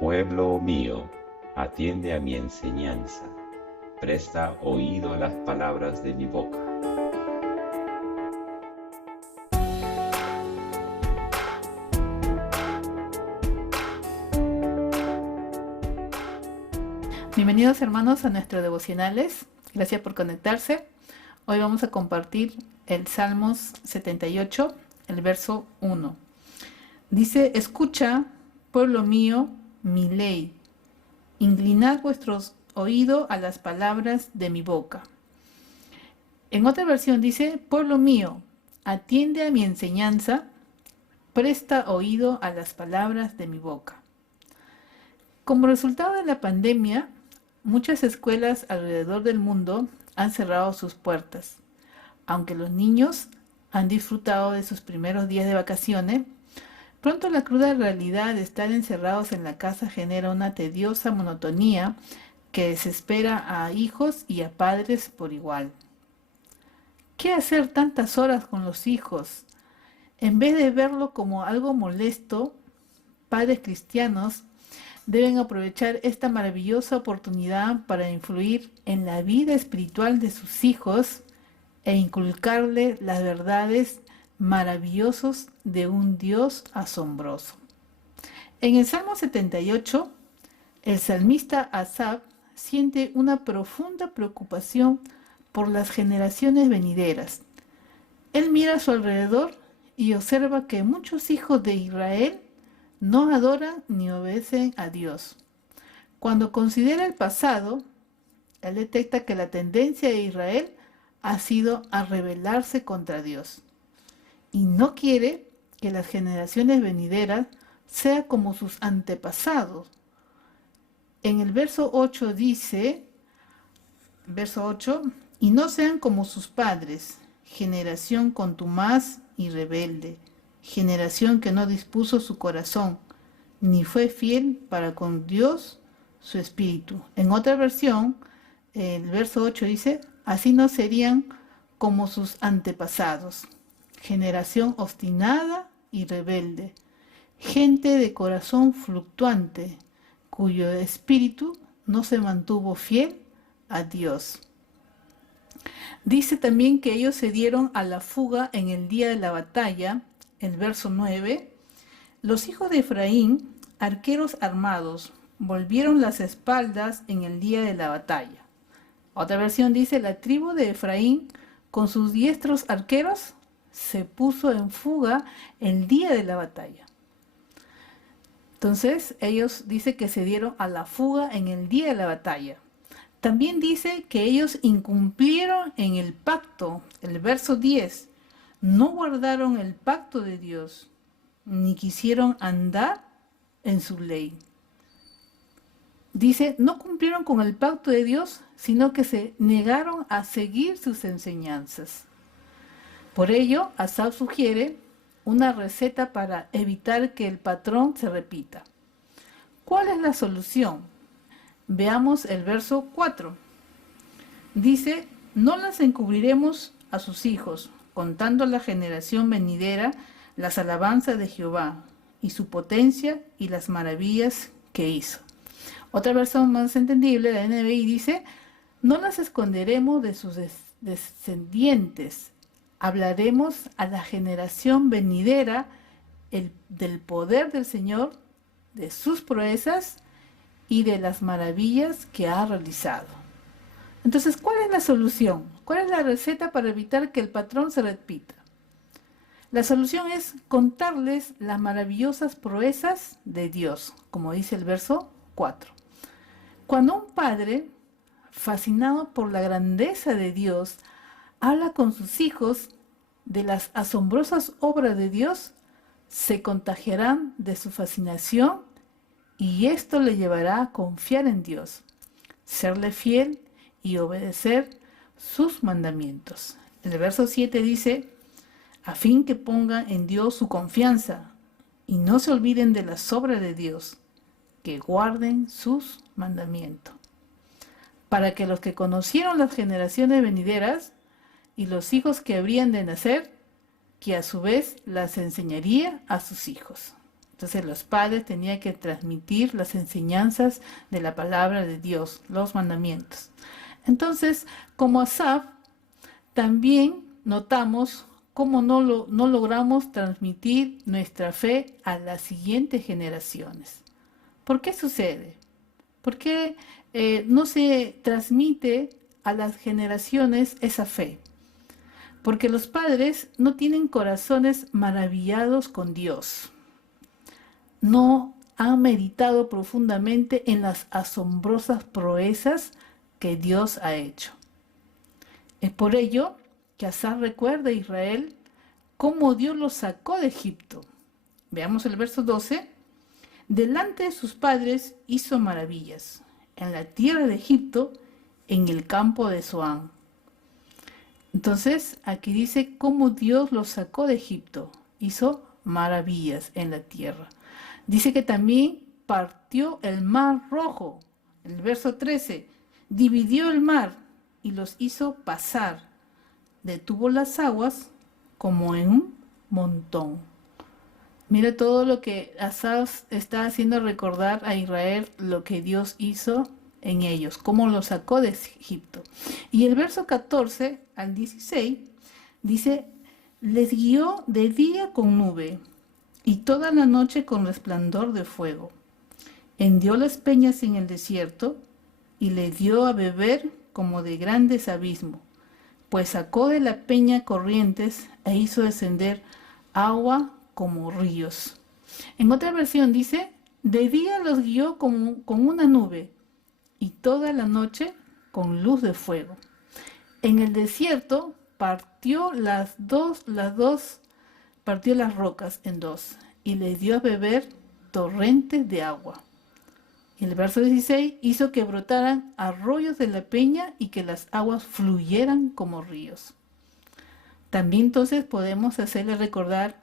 Pueblo mío, atiende a mi enseñanza, presta oído a las palabras de mi boca. Bienvenidos hermanos a nuestros devocionales. Gracias por conectarse. Hoy vamos a compartir el Salmos 78, el verso 1. Dice: escucha, pueblo mío, mi ley. Inclinad vuestros oídos a las palabras de mi boca. En otra versión dice: pueblo mío, atiende a mi enseñanza, presta oído a las palabras de mi boca. Como resultado de la pandemia, muchas escuelas alrededor del mundo han cerrado sus puertas. Aunque los niños han disfrutado de sus primeros días de vacaciones, pronto la cruda realidad de estar encerrados en la casa genera una tediosa monotonía que desespera a hijos y a padres por igual. ¿Qué hacer tantas horas con los hijos? En vez de verlo como algo molesto, padres cristianos deben aprovechar esta maravillosa oportunidad para influir en la vida espiritual de sus hijos e inculcarle las verdades maravillosas de un Dios asombroso. En el Salmo 78, el salmista Asaf siente una profunda preocupación por las generaciones venideras. Él mira a su alrededor y observa que muchos hijos de Israel no adoran ni obedecen a Dios. Cuando considera el pasado, él detecta que la tendencia de Israel ha sido a rebelarse contra Dios y no quiere que las generaciones venideras sean como sus antepasados. En el verso 8 dice, y no sean como sus padres, generación contumaz y rebelde, generación que no dispuso su corazón, ni fue fiel para con Dios su espíritu. En otra versión, el verso 8 dice: así no serían como sus antepasados, generación obstinada y rebelde, gente de corazón fluctuante, cuyo espíritu no se mantuvo fiel a Dios. Dice también que ellos se dieron a la fuga en el día de la batalla. El verso 9, los hijos de Efraín, arqueros armados, volvieron las espaldas en el día de la batalla. Otra versión dice: la tribu de Efraín, con sus diestros arqueros, se puso en fuga el día de la batalla. Entonces, ellos dicen que se dieron a la fuga en el día de la batalla. También dice que ellos incumplieron en el pacto. El verso 10, no guardaron el pacto de Dios, ni quisieron andar en su ley. Dice, no cumplieron con el pacto de Dios, sino que se negaron a seguir sus enseñanzas. Por ello, Asaf sugiere una receta para evitar que el patrón se repita. ¿Cuál es la solución? Veamos el verso 4. Dice, no las encubriremos a sus hijos, contando a la generación venidera las alabanzas de Jehová y su potencia y las maravillas que hizo. Otra versión más entendible, la NBI, dice, no las esconderemos de sus descendientes, hablaremos a la generación venidera del poder del Señor, de sus proezas y de las maravillas que ha realizado. Entonces, ¿cuál es la solución? ¿Cuál es la receta para evitar que el patrón se repita? La solución es contarles las maravillosas proezas de Dios, como dice el verso 4. Cuando un padre, fascinado por la grandeza de Dios, habla con sus hijos de las asombrosas obras de Dios, se contagiarán de su fascinación y esto le llevará a confiar en Dios, serle fiel y obedecer sus mandamientos. El verso 7 dice, a fin que pongan en Dios su confianza y no se olviden de las obras de Dios, que guarden sus mandamientos, para que los que conocieron las generaciones venideras y los hijos que habrían de nacer, que a su vez las enseñaría a sus hijos. Entonces los padres tenían que transmitir las enseñanzas de la palabra de Dios, los mandamientos. Entonces, como Asaf, también notamos cómo no logramos transmitir nuestra fe a las siguientes generaciones. ¿Por qué sucede? ¿Por qué no se transmite a las generaciones esa fe? Porque los padres no tienen corazones maravillados con Dios. No han meditado profundamente en las asombrosas proezas que Dios ha hecho. Es por ello que Asaf recuerda a Israel cómo Dios los sacó de Egipto. Veamos el verso 12. Delante de sus padres hizo maravillas, en la tierra de Egipto, en el campo de Zoán. Entonces, aquí dice cómo Dios los sacó de Egipto, hizo maravillas en la tierra. Dice que también partió el mar rojo. El verso 13, dividió el mar y los hizo pasar. Detuvo las aguas como en un montón. Mira todo lo que Asaf está haciendo recordar a Israel lo que Dios hizo en ellos, cómo los sacó de Egipto. Y el verso 14 al 16 dice, les guió de día con nube y toda la noche con resplandor de fuego. Hendió las peñas en el desierto y le dio a beber como de grandes abismos, pues sacó de la peña corrientes e hizo descender agua como ríos. En otra versión dice, de día los guió con una nube y toda la noche con luz de fuego. En el desierto partió partió las rocas en dos y les dio a beber torrentes de agua. Y el verso 16 hizo que brotaran arroyos de la peña y que las aguas fluyeran como ríos. También entonces podemos hacerle recordar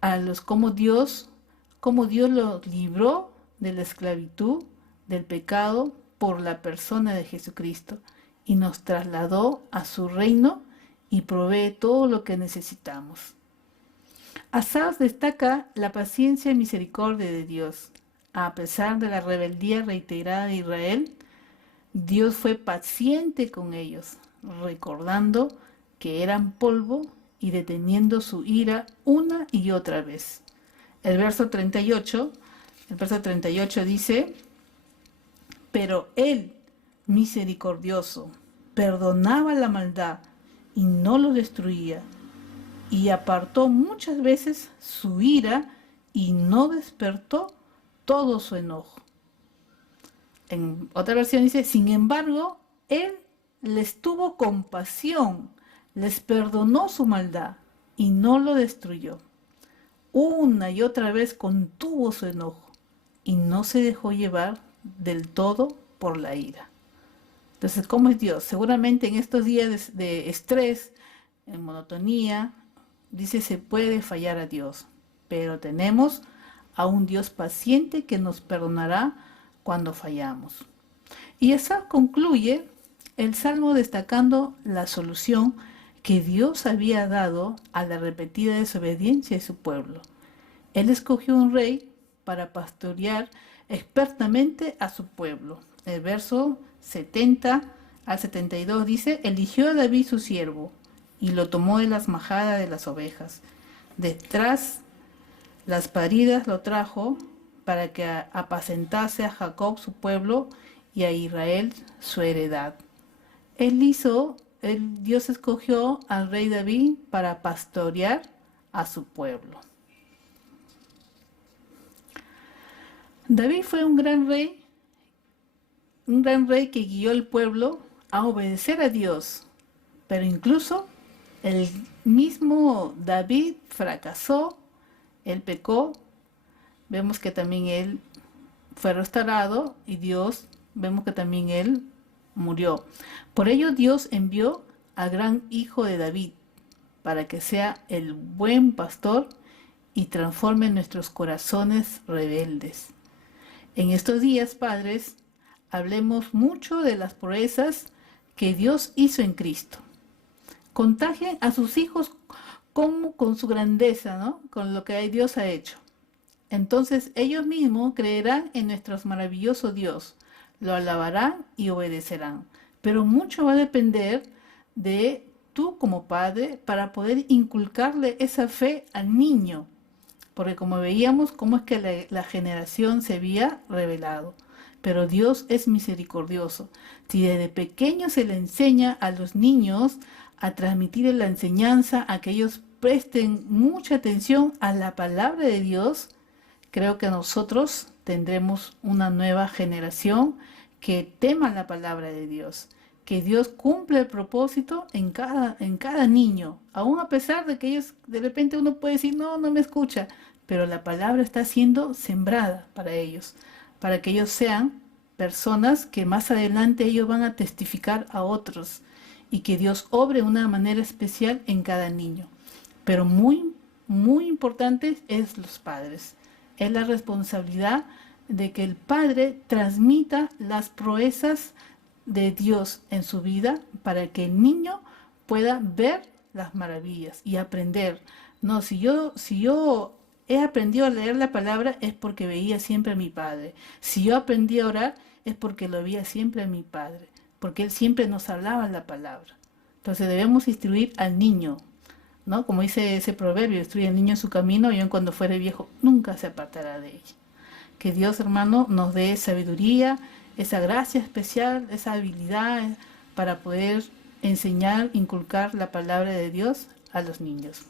a los cómo Dios los libró de la esclavitud, del pecado, por la persona de Jesucristo y nos trasladó a su reino y provee todo lo que necesitamos. Asaf destaca la paciencia y misericordia de Dios. A pesar de la rebeldía reiterada de Israel, Dios fue paciente con ellos, recordando que eran polvo y deteniendo su ira una y otra vez. El verso 38 dice, pero él, misericordioso, perdonaba la maldad y no lo destruía, y apartó muchas veces su ira y no despertó todo su enojo. En otra versión dice, sin embargo, él les tuvo compasión, les perdonó su maldad y no lo destruyó. Una y otra vez contuvo su enojo y no se dejó llevar del todo por la ira. Entonces, ¿cómo es Dios? Seguramente en estos días de estrés, en monotonía, dice, se puede fallar a Dios, pero tenemos a un Dios paciente que nos perdonará cuando fallamos. Y Asaf concluye el salmo destacando la solución que Dios había dado a la repetida desobediencia de su pueblo. Él escogió un rey para pastorear expertamente a su pueblo. El verso 70 al 72 dice, eligió a David su siervo y lo tomó de las majadas de las ovejas. Detrás las paridas lo trajo para que apacentase a Jacob su pueblo y a Israel su heredad. Dios escogió al rey David para pastorear a su pueblo. David fue un gran rey que guió al pueblo a obedecer a Dios, pero incluso el mismo David fracasó, él pecó, vemos que también él fue restaurado y vemos que también él murió. Por ello Dios envió al gran hijo de David para que sea el buen pastor y transforme nuestros corazones rebeldes. En estos días, padres, hablemos mucho de las proezas que Dios hizo en Cristo. Contagien a sus hijos con su grandeza, ¿no? Con lo que Dios ha hecho. Entonces ellos mismos creerán en nuestro maravilloso Dios, lo alabarán y obedecerán. Pero mucho va a depender de tú como padre para poder inculcarle esa fe al niño, porque como veíamos, cómo es que la generación se había revelado. Pero Dios es misericordioso. Si desde pequeño se le enseña a los niños a transmitir la enseñanza, a que ellos presten mucha atención a la palabra de Dios, creo que nosotros tendremos una nueva generación que tema la palabra de Dios, que Dios cumple el propósito en cada niño, aún a pesar de que ellos, de repente uno puede decir, no, no me escucha, pero la palabra está siendo sembrada para que ellos sean personas que más adelante ellos van a testificar a otros y que Dios obre de una manera especial en cada niño. Pero muy, muy importante es los padres. Es la responsabilidad de que el padre transmita las proezas de Dios en su vida para que el niño pueda ver las maravillas y aprender. No, si yo he aprendido a leer la palabra es porque veía siempre a mi padre. Si yo aprendí a orar es porque lo veía siempre a mi padre, porque él siempre nos hablaba la palabra. Entonces debemos instruir al niño, ¿no? Como dice ese proverbio, instruye al niño en su camino y aun cuando fuere viejo nunca se apartará de ella. Que Dios, hermano, nos dé sabiduría, esa gracia especial, esa habilidad para poder enseñar, inculcar la palabra de Dios a los niños.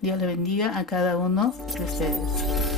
Dios le bendiga a cada uno de ustedes.